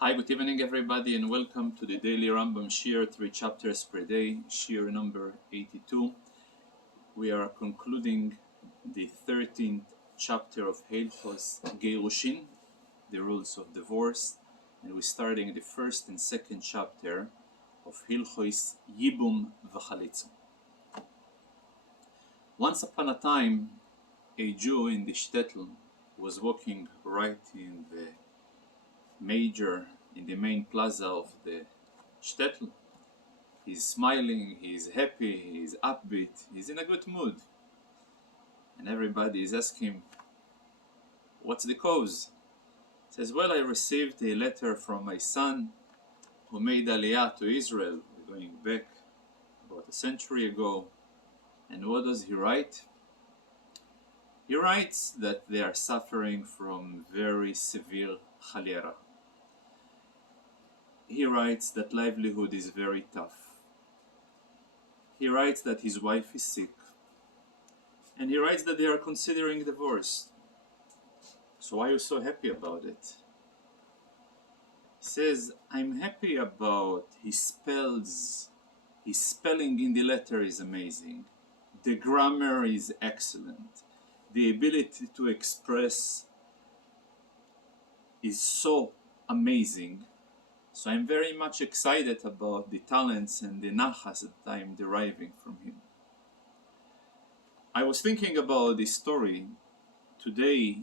Hi, good evening everybody, and welcome to the daily Rambam Shir, 3 chapters per day, Shir number 82. We are concluding the 13th chapter of Hilchos Gerushin, the rules of divorce, and we're starting the first and second chapter of Hilchos Yibbum vChalitzah. Once upon a time, a Jew in the shtetl was walking right in the main plaza of the shtetl. He's smiling, he's happy, he's upbeat, he's in a good mood. And everybody is asking him, what's the cause? He says, well, I received a letter from my son who made Aliyah to Israel. We're going back about a century ago. And what does he write? He writes that they are suffering from very severe cholera. He writes that livelihood is very tough. He writes that his wife is sick. And he writes that they are considering divorce. So why are you so happy about it? He says, I'm happy about his spells. His spelling in the letter is amazing. The grammar is excellent. The ability to express is so amazing. So I'm very much excited about the talents and the nachas that I'm deriving from him. I was thinking about this story today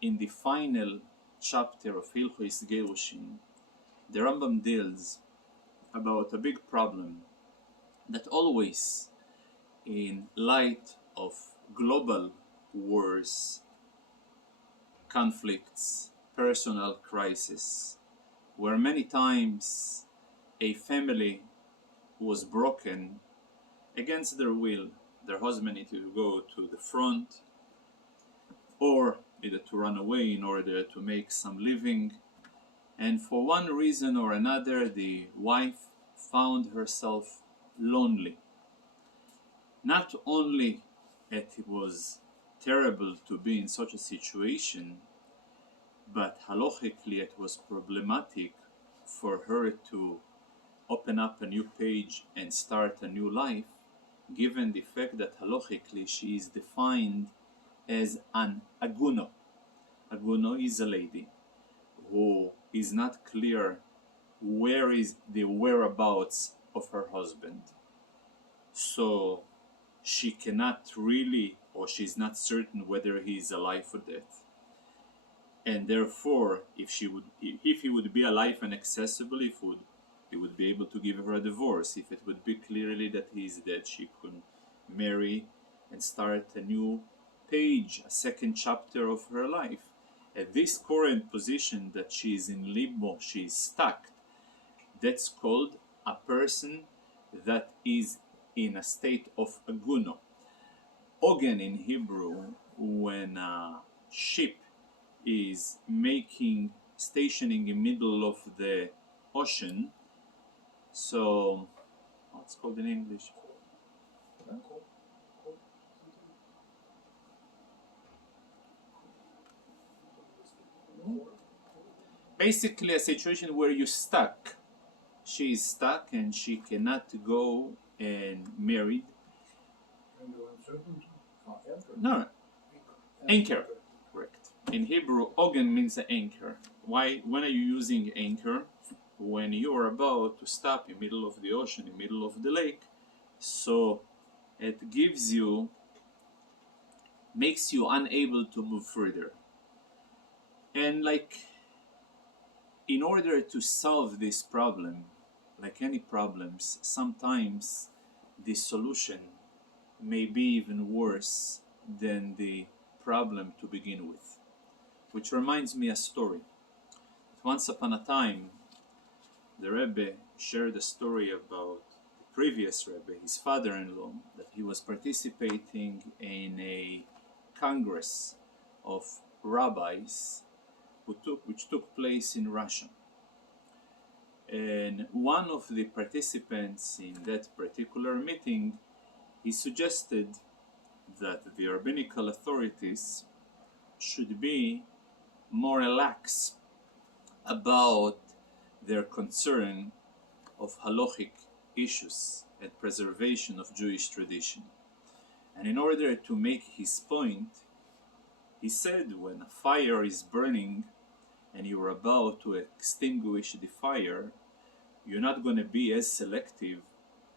in the final chapter of Hilchos Gerushin. The Rambam deals about a big problem that always, in light of global wars, conflicts, personal crisis, where many times a family was broken against their will. Their husband needed to go to the front or needed to run away in order to make some living. And for one reason or another, the wife found herself lonely. Not only that it was terrible to be in such a situation, but halachically it was problematic for her to open up a new page and start a new life, given the fact that halachically she is defined as an aguno. Aguno is a lady who is not clear where is the whereabouts of her husband. So she cannot really, or she's not certain whether he is alive or dead. And therefore, if he would be alive and accessible, he would be able to give her a divorce. If it would be clearly that he is dead, she could marry and start a new page, a second chapter of her life. At this current position that she is in limbo, she is stuck, that's called a person that is in a state of aguno. Ogen in Hebrew, when a ship is stationing in the middle of the ocean. So, what's called in English? Basically a situation where you're stuck. She is stuck and she cannot go and marry. No, anchor. Correct. In Hebrew, ogen means an anchor. Why? When are you using anchor? When you are about to stop in the middle of the ocean, in the middle of the lake. So it makes you unable to move further. And in order to solve this problem, like any problems, sometimes the solution may be even worse than the problem to begin with. Which reminds me a story. Once upon a time, the Rebbe shared a story about the previous Rebbe, his father-in-law, that he was participating in a congress of rabbis which took place in Russia. And one of the participants in that particular meeting, he suggested that the rabbinical authorities should be more relaxed about their concern of halachic issues and preservation of Jewish tradition. And in order to make his point, he said, when a fire is burning and you're about to extinguish the fire, you're not going to be as selective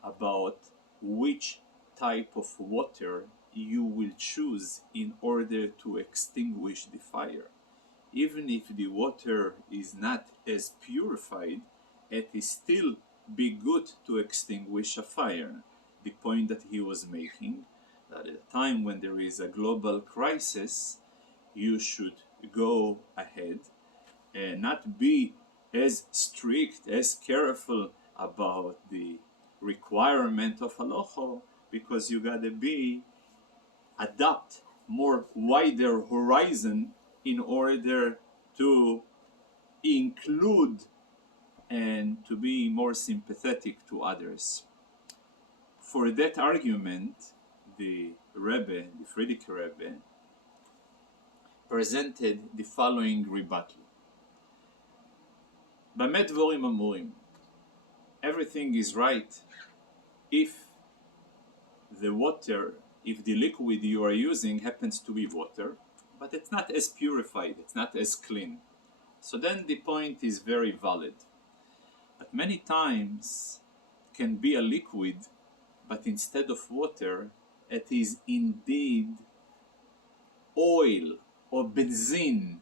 about which type of water you will choose in order to extinguish the fire. Even if the water is not as purified, it is still be good to extinguish a fire. The point that he was making, that at a time when there is a global crisis, you should go ahead and not be as strict, as careful about the requirement of halacha, because you gotta be adapt more wider horizon in order to include and to be more sympathetic to others. For that argument, the Rebbe, the Frierdiker Rebbe, presented the following rebuttal. Bamet dvorim amurim. Everything is right if the water, if the liquid you are using happens to be water, but it's not as purified, it's not as clean. So then the point is very valid. But many times it can be a liquid, but instead of water, it is indeed oil or benzene.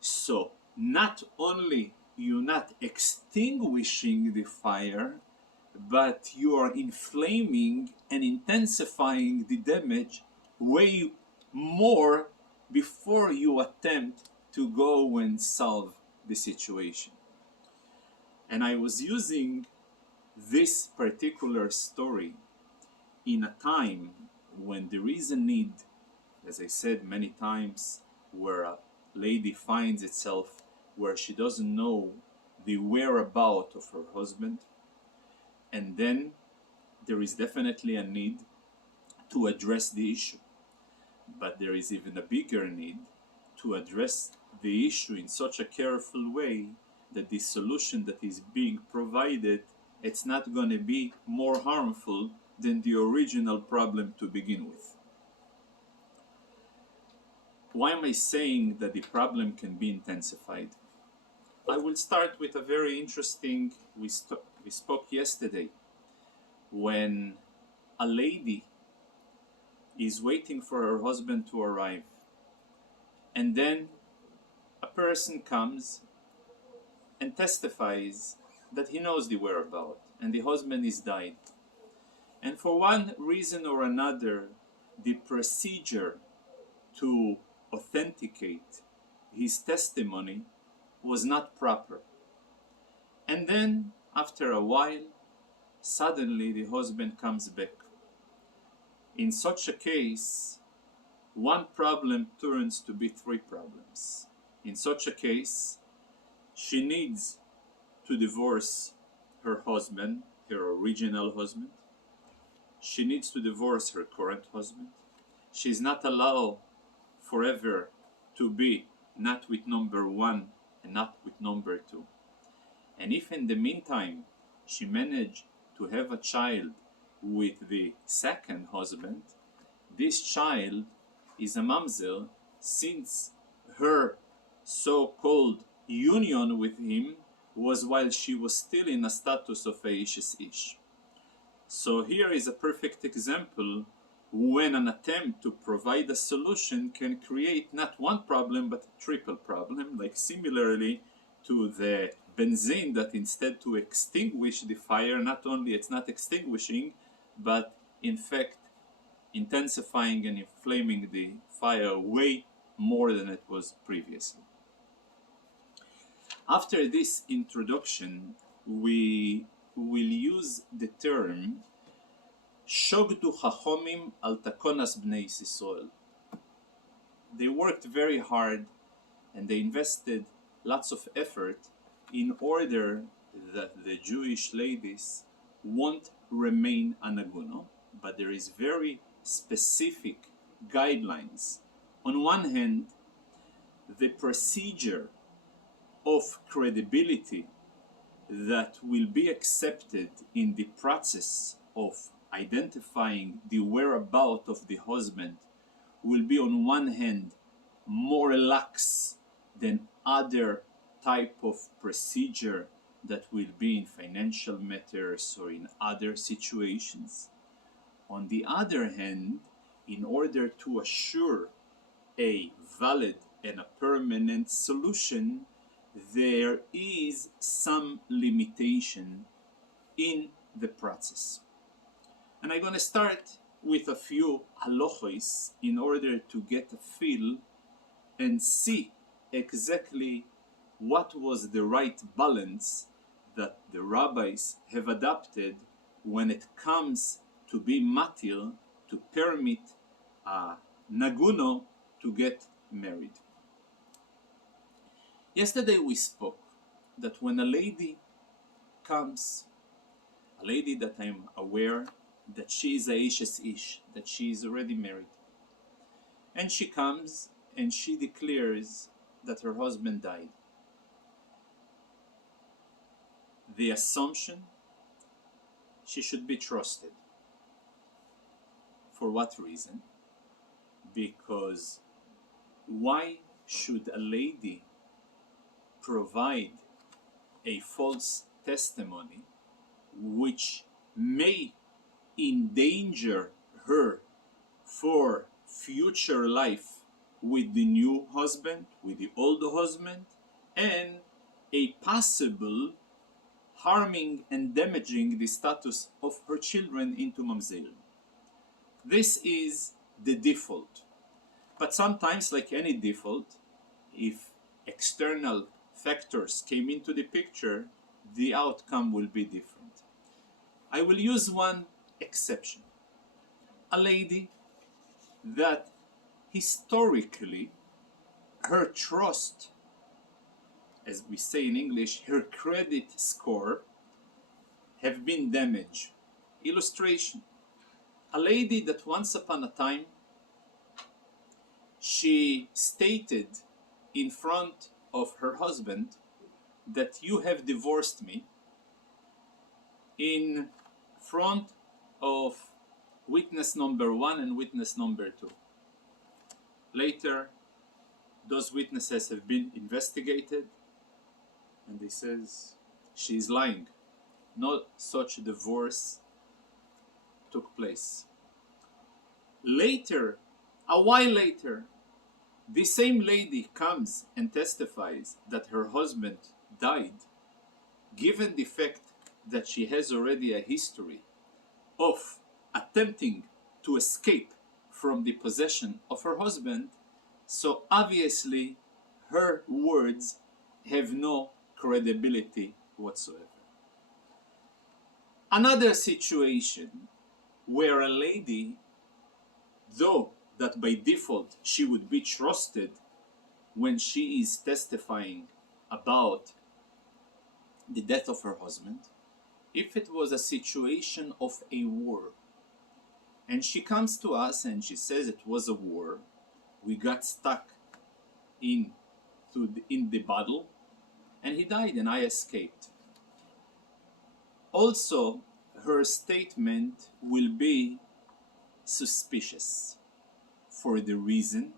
So not only you're not extinguishing the fire, but you are inflaming and intensifying the damage way more before you attempt to go and solve the situation. And I was using this particular story in a time when there is a need, as I said many times, where a lady finds itself where she doesn't know the whereabouts of her husband, and then there is definitely a need to address the issue. But there is even a bigger need to address the issue in such a careful way that the solution that is being provided, it's not going to be more harmful than the original problem to begin with. Why am I saying that the problem can be intensified? I will start with a very interesting, we spoke yesterday, when a lady is waiting for her husband to arrive, and then a person comes and testifies that he knows the whereabouts and the husband is died. And for one reason or another, the procedure to authenticate his testimony was not proper. And then, after a while, suddenly the husband comes back. In such a case, one problem turns to be three problems. In such a case, she needs to divorce her husband, her original husband. She needs to divorce her current husband. She is not allowed forever to be not with number one and not with number two. And if in the meantime she managed to have a child with the second husband, this child is a mamzer, since her so-called union with him was while she was still in a status of a ishes ish. So here is a perfect example when an attempt to provide a solution can create not one problem but a triple problem, like similarly to the benzene that instead to extinguish the fire, not only it's not extinguishing, but in fact intensifying and inflaming the fire way more than it was previously. After this introduction, we will use the term Shogdu Chachomim al Takonas Bnei Yisrael. They worked very hard and they invested lots of effort in order that the Jewish ladies won't remain anaguno, but there is very specific guidelines. On one hand, the procedure of credibility that will be accepted in the process of identifying the whereabouts of the husband will be on one hand more relaxed than other type of procedure that will be in financial matters or in other situations. On the other hand, in order to assure a valid and a permanent solution, there is some limitation in the process. And I'm going to start with a few halachos in order to get a feel and see exactly what was the right balance that the rabbis have adopted when it comes to be matir, to permit a naguno to get married. Yesterday we spoke that when a lady comes, a lady that I'm aware that she is a ishes ish, that she is already married, and she comes and she declares that her husband died. The assumption, she should be trusted. For what reason? Because why should a lady provide a false testimony which may endanger her for future life with the new husband, with the old husband, and a possible harming and damaging the status of her children into mamzer? This is the default. But sometimes, like any default, if external factors came into the picture, the outcome will be different. I will use one exception. A lady that historically her trust, as we say in English, her credit score have been damaged. Illustration. A lady that once upon a time she stated in front of her husband that you have divorced me in front of witness number 1 and witness number 2. Later, those witnesses have been investigated and they says she is lying. No such divorce took place. Later, a while later, the same lady comes and testifies that her husband died, given the fact that she has already a history of attempting to escape from the possession of her husband, so obviously her words have no credibility whatsoever. Another situation where a lady, though that by default she would be trusted when she is testifying about the death of her husband, if it was a situation of a war, and she comes to us and she says it was a war, we got stuck in the battle, and he died and I escaped. Also, her statement will be suspicious for the reason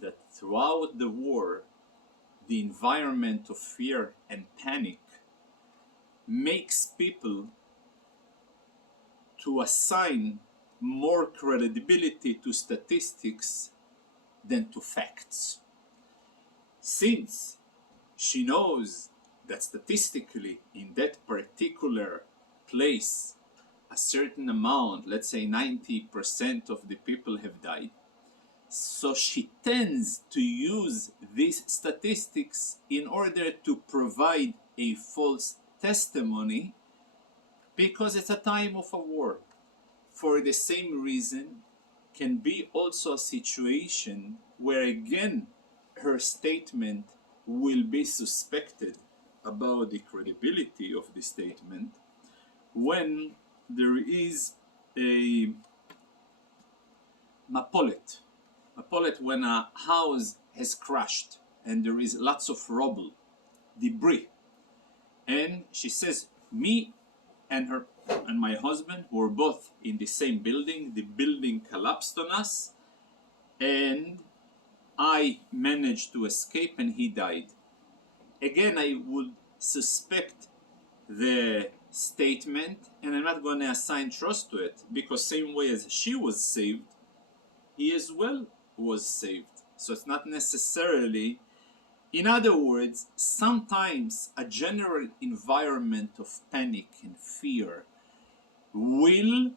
that throughout the war, the environment of fear and panic makes people to assign more credibility to statistics than to facts. Since she knows that statistically in that particular place a certain amount, let's say 90% of the people have died, so she tends to use these statistics in order to provide a false testimony because it's a time of a war. For the same reason, can be also a situation where again her statement will be suspected about the credibility of the statement when there is a mapolet. Mapolet, when a house has crashed and there is lots of rubble, debris, And she says, me and my husband were both in the same building. The building collapsed on us, and I managed to escape and he died. Again, I would suspect the statement, and I'm not going to assign trust to it, because same way as she was saved, he as well was saved. So it's not necessarily, in other words, sometimes a general environment of panic and fear will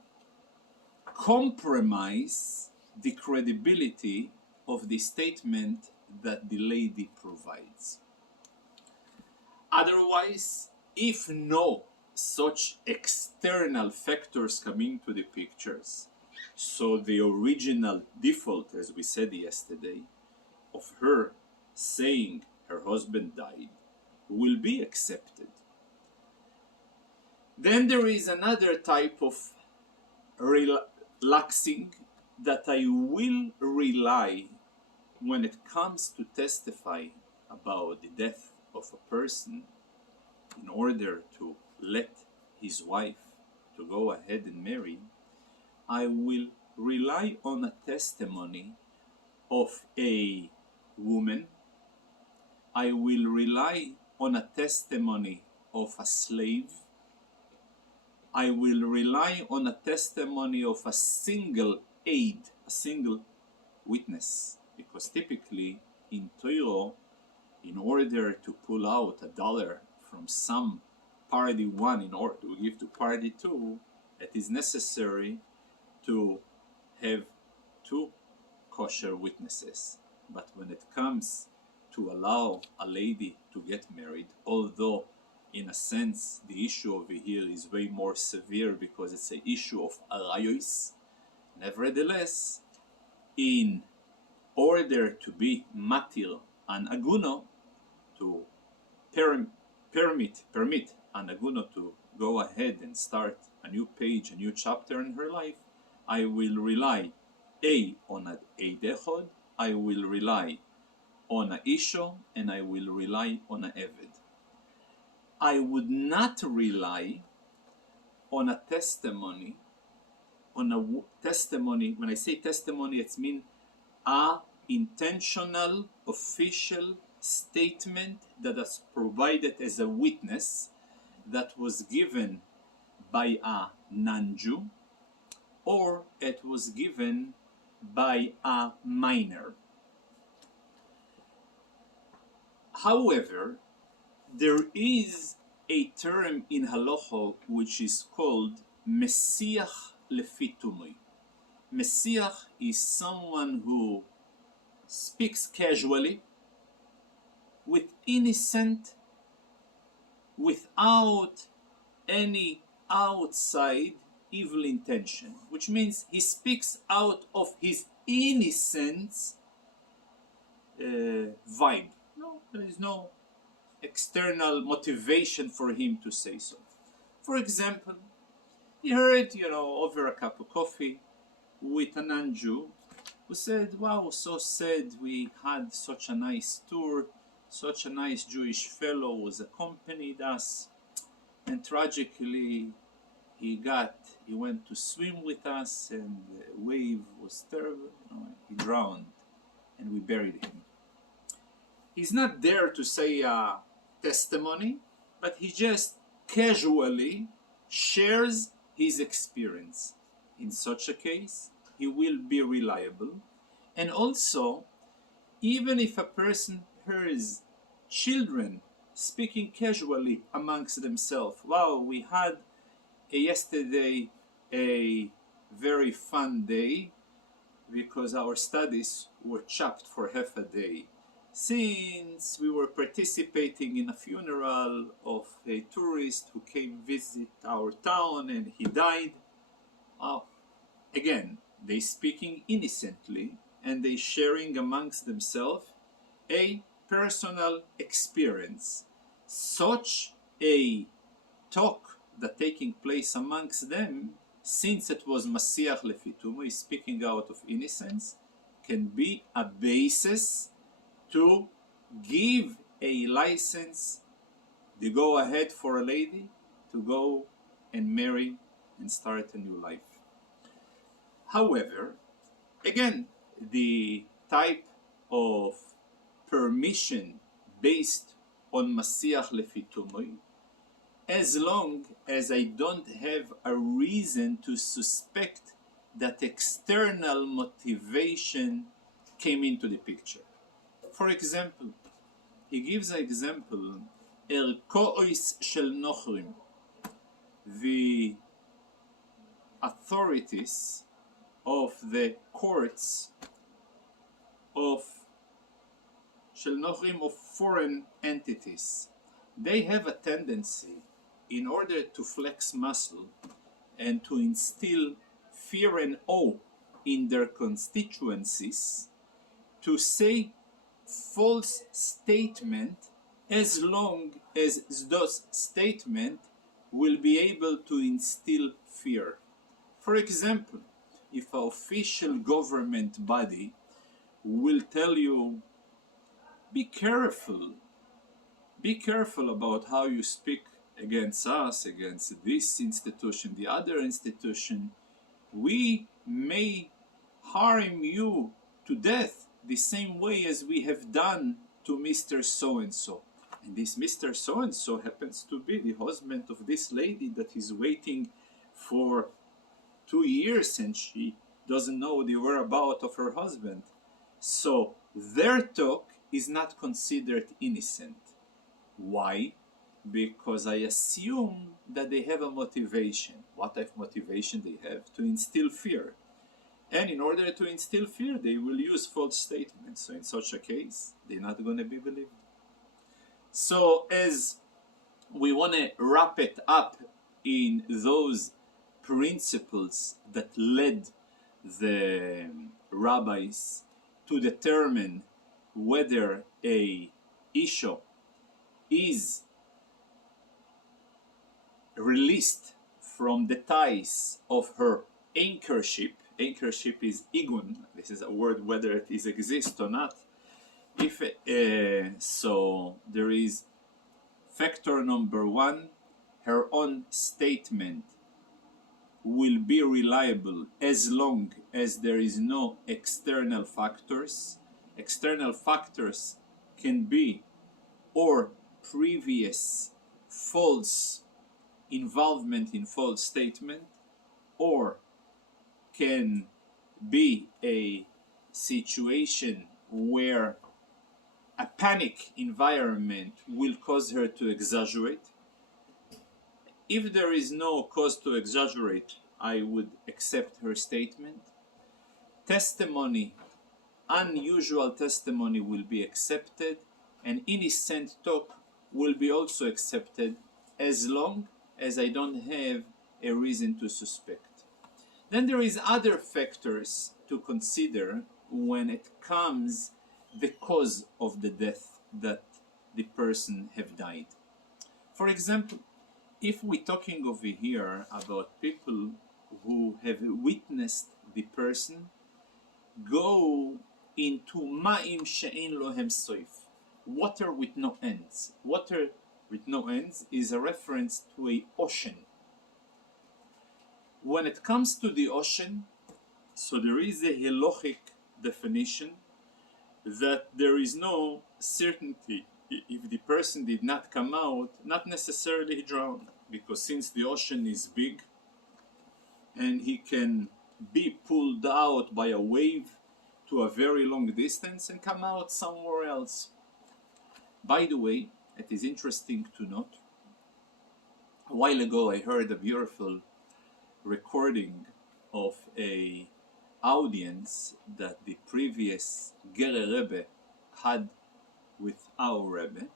compromise the credibility of the statement that the lady provides. Otherwise, if no such external factors come into the pictures, so the original default, as we said yesterday, of her saying her husband died will be accepted. Then there is another type of relaxing that I will rely when it comes to testify about the death of a person, in order to let his wife to go ahead and marry. I will rely on a testimony of a woman. I will rely on a testimony of a slave. I will rely on a testimony of a single aid, a single witness, because typically in Torah, in order to pull out $1 from some party one in order to give to party two, it is necessary to have 2 kosher witnesses. But when it comes to allow a lady to get married, although in a sense the issue over here is way more severe because it's an issue of arayos, nevertheless, in order to be matir an aguno, to permit an aguno to go ahead and start a new page, a new chapter in her life, I will rely on a eidechod, I will rely on a isho, and I will rely on a eved. I would not rely on a testimony, when I say testimony, it's mean a intentional, official statement that is provided as a witness that was given by a non-Jew, or it was given by a minor. However, there is a term in halacha which is called Messiach lefi tumui. Messiach is someone who speaks casually, with innocent, without any outside evil intention, which means he speaks out of his innocence vibe. No, there is no external motivation for him to say so. For example, he heard, over a cup of coffee with a non-Jew who said, wow, so sad, we had such a nice tour, such a nice Jewish fellow was accompanied us, and tragically he went to swim with us, and the wave was terrible, he drowned, and we buried him. He's not there to say a testimony, but he just casually shares his experience. In such a case, he will be reliable. And also, even if a person hears children speaking casually amongst themselves, wow, we had yesterday a very fun day because our studies were chopped for half a day, since we were participating in a funeral of a tourist who came visit our town and he died. Again, they speaking innocently and they sharing amongst themselves a personal experience. Such a talk that taking place amongst them, since it was Masiach lefi tumui, speaking out of innocence, can be a basis to give a license the go ahead for a lady to go and marry and start a new life. However, again, the type of permission based on Masiach Lefi Tumoy, as long as I don't have a reason to suspect that external motivation came into the picture. For example, he gives an example, Erkois shel Nochrim, the authorities of the courts of shel Nochrim, of foreign entities. They have a tendency, in order to flex muscle and to instill fear and awe in their constituencies, to say false statement as long as those statements will be able to instill fear. For example, if an official government body will tell you, be careful about how you speak against us, against this institution, the other institution, we may harm you to death the same way as we have done to Mr. So-and-so. And this Mr. So-and-so happens to be the husband of this lady that is waiting for 2 years and she doesn't know the whereabouts of her husband. So their talk is not considered innocent. Why? Because I assume that they have a motivation. What type of motivation they have? To instill fear. And in order to instill fear, they will use false statements. So in such a case, they're not going to be believed. So as we want to wrap it up in those principles that led the rabbis to determine whether a Isha is released from the ties of her anchorship. Anchorship is igun. This is a word whether it is exists or not. If so, there is factor number one: her own statement will be reliable as long as there is no external factors. External factors can be or previous false involvement in false statement, or can be a situation where a panic environment will cause her to exaggerate. If there is no cause to exaggerate, I would accept her statement. Testimony, unusual testimony, will be accepted, and innocent talk will be also accepted as long as I don't have a reason to suspect. Then there is other factors to consider when it comes the cause of the death that the person have died. For example, if we're talking over here about people who have witnessed the person go into ma'im she'en lohem soif, water with no ends. Water with no ends is a reference to an ocean. When it comes to the ocean, so there is a halachic definition that there is no certainty if the person did not come out, not necessarily drown, because since the ocean is big and he can be pulled out by a wave to a very long distance and come out somewhere else. By the way, it is interesting to note, a while ago I heard a beautiful recording of a audience that the previous Gerer Rebbe had with our Rebbe,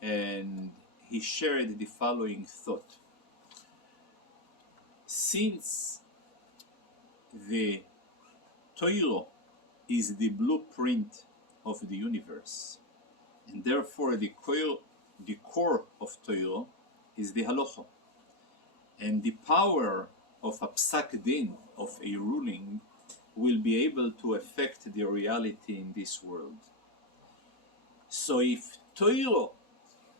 and he shared the following thought. Since the Torah is the blueprint of the universe, and therefore the core of Torah is the halacha, and the power of a psak din, of a ruling, will be able to affect the reality in this world. So if Torah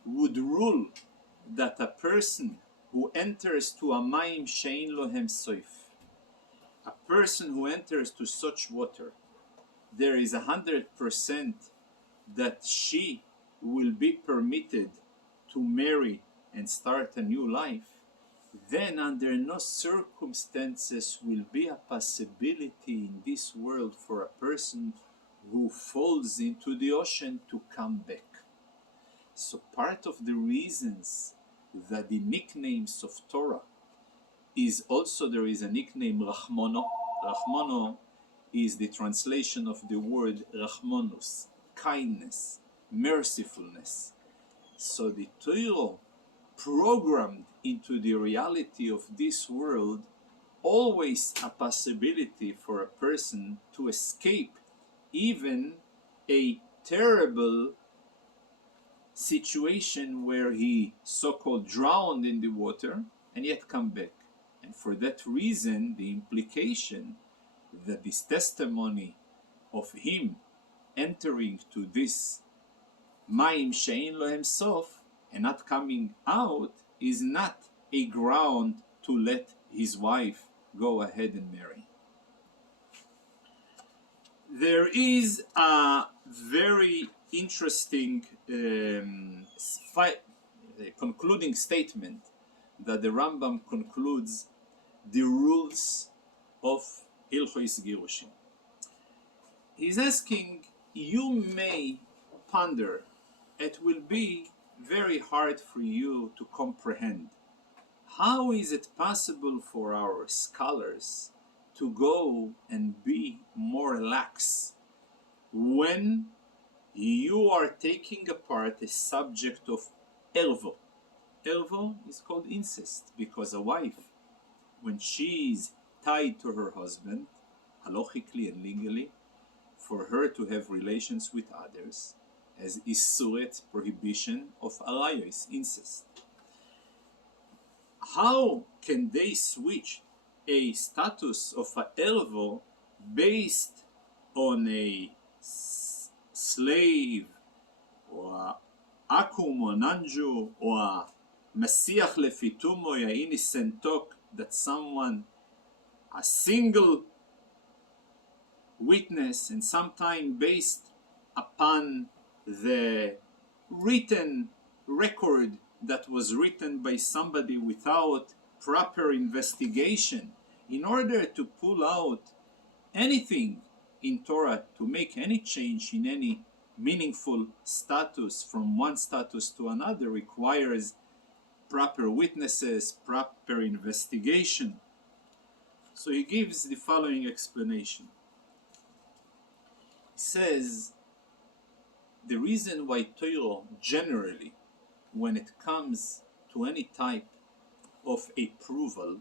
would rule that a person who enters to a mayim she'ein lohem soif, a person who enters to such water, there is 100% that she will be permitted to marry and start a new life, then under no circumstances will be a possibility in this world for a person who falls into the ocean to come back. So part of the reasons that the nicknames of Torah is also, there is a nickname Rachmono. Rachmono is the translation of the word Rachmonus, kindness, mercifulness. So the Torah programmed into the reality of this world always a possibility for a person to escape even a terrible situation where he so-called drowned in the water and yet come back. And for that reason, the implication that this testimony of him entering to this Mayim She'ein Lohem Sof and not coming out is not a ground to let his wife go ahead and marry. There is a very interesting concluding statement that the Rambam concludes the rules of Hilchos Gerushin. He's asking, you may ponder, it will be very hard for you to comprehend. How is it possible for our scholars to go and be more lax when you are taking apart a subject of elvo? Elvo is called incest because a wife, when she is tied to her husband, halachically and legally, for her to have relations with others, as isuret, prohibition of arayos, incest. How can they switch a status of a elvo based on a slave or a akum or nanju or a masiach lefitumo, a innocent talk that someone, a single witness, and sometime based upon the written record that was written by somebody without proper investigation, in order to pull out anything in Torah, to make any change in any meaningful status from one status to another, requires proper witnesses, proper investigation. So he gives the following explanation. He says, the reason why Torah generally, when it comes to any type of approval,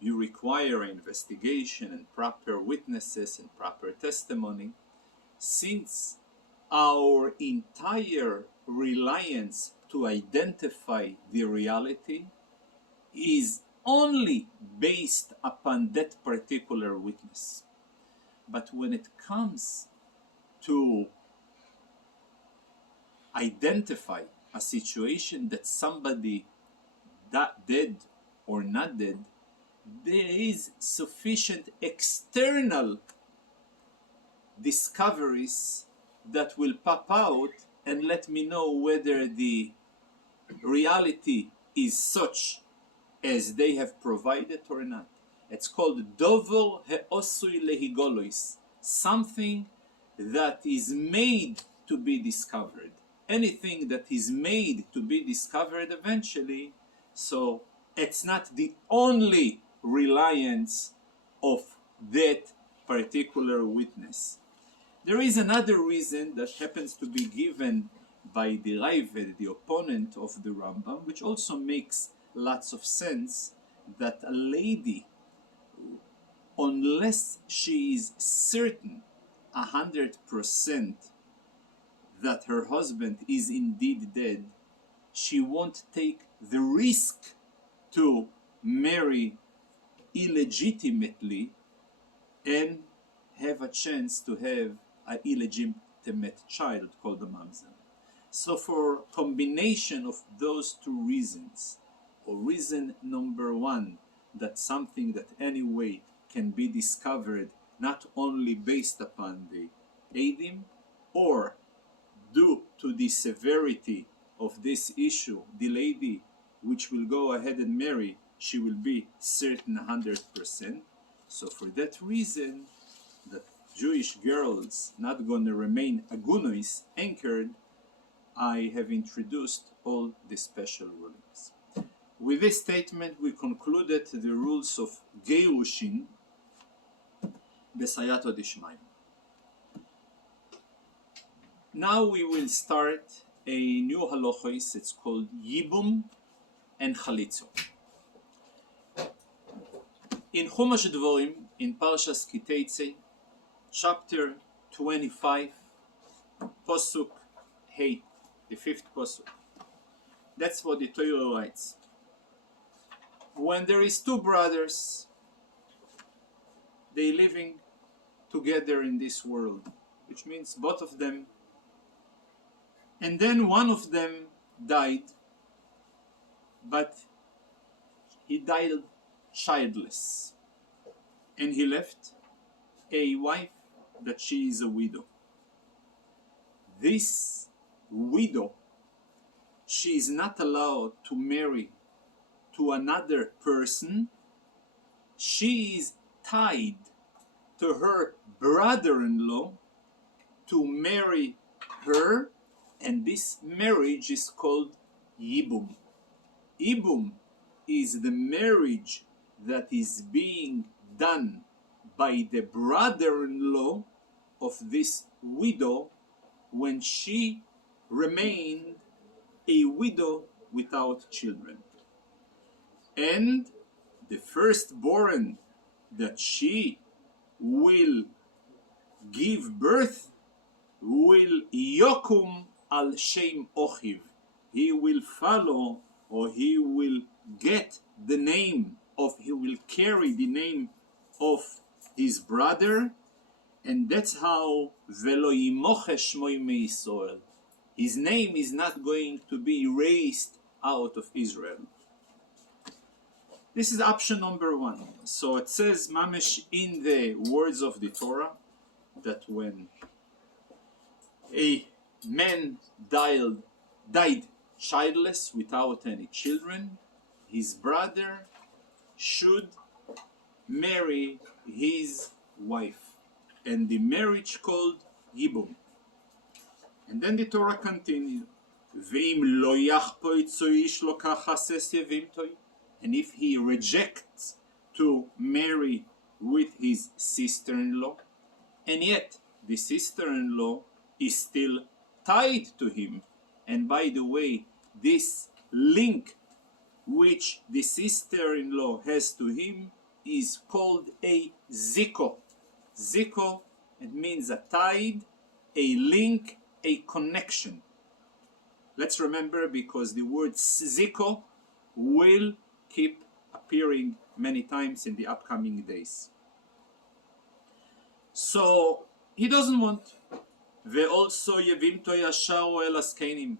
you require investigation and proper witnesses and proper testimony, since our entire reliance to identify the reality is only based upon that particular witness. But when it comes to identify a situation that somebody that dead or not dead, there is sufficient external discoveries that will pop out and let me know whether the reality is such as they have provided or not. It's called dover he'osui lehigolois, something that is made to be discovered. Anything that is made to be discovered eventually, so it's not the only reliance of that particular witness. There is another reason that happens to be given by the Ravid, the opponent of the Rambam, which also makes lots of sense, that a lady, unless she is certain 100% that her husband is indeed dead, she won't take the risk to marry illegitimately and have a chance to have an illegitimate child called a mamzer. So for combination of those two reasons, or reason number one, that something that anyway can be discovered not only based upon the Eidim, or due to the severity of this issue, the lady which will go ahead and marry, she will be certain 100%. So for that reason, that Jewish girls not going to remain agunois, anchored, I have introduced all the special rulings. With this statement, we concluded the rules of Gerushin Besayato Dishmayim. Now we will start a new halachos. It's called Yibbum and vChalitzah. In Chumash Dvorim, in Parshas Kiteitzei, chapter 25, Posuk Hey, the fifth Posuk. That's what the Torah writes. When there is two brothers, they living together in this world, which means both of them, and then one of them died, but he died childless, and he left a wife that she is a widow. This widow, she is not allowed to marry to another person. She is tied to her brother-in-law to marry her, and this marriage is called Yibbum. Yibbum is the marriage that is being done by the brother-in-law of this widow when she remained a widow without children. And the firstborn that she will give birth will yokum al shem ochiv. He will follow, or he will get the name of, he will carry the name of his brother, and that's how velo yimoche shmoi meIsrael. His name is not going to be erased out of Israel. This is option number one. So it says, mamish, in the words of the Torah, that when a man died childless without any children, his brother should marry his wife, and the marriage called Yibbum. And then the Torah continues, Ve'im lo yachpo itzo ish lo kachases yevimtoi. And if he rejects to marry with his sister-in-law, and yet the sister-in-law is still tied to him, and by the way, this link which the sister-in-law has to him is called a ziko. Ziko, it means a tied, a link, a connection. Let's remember, because the word ziko will keep appearing many times in the upcoming days. So he doesn't want. Ve'olso yevimto yashar el askenim.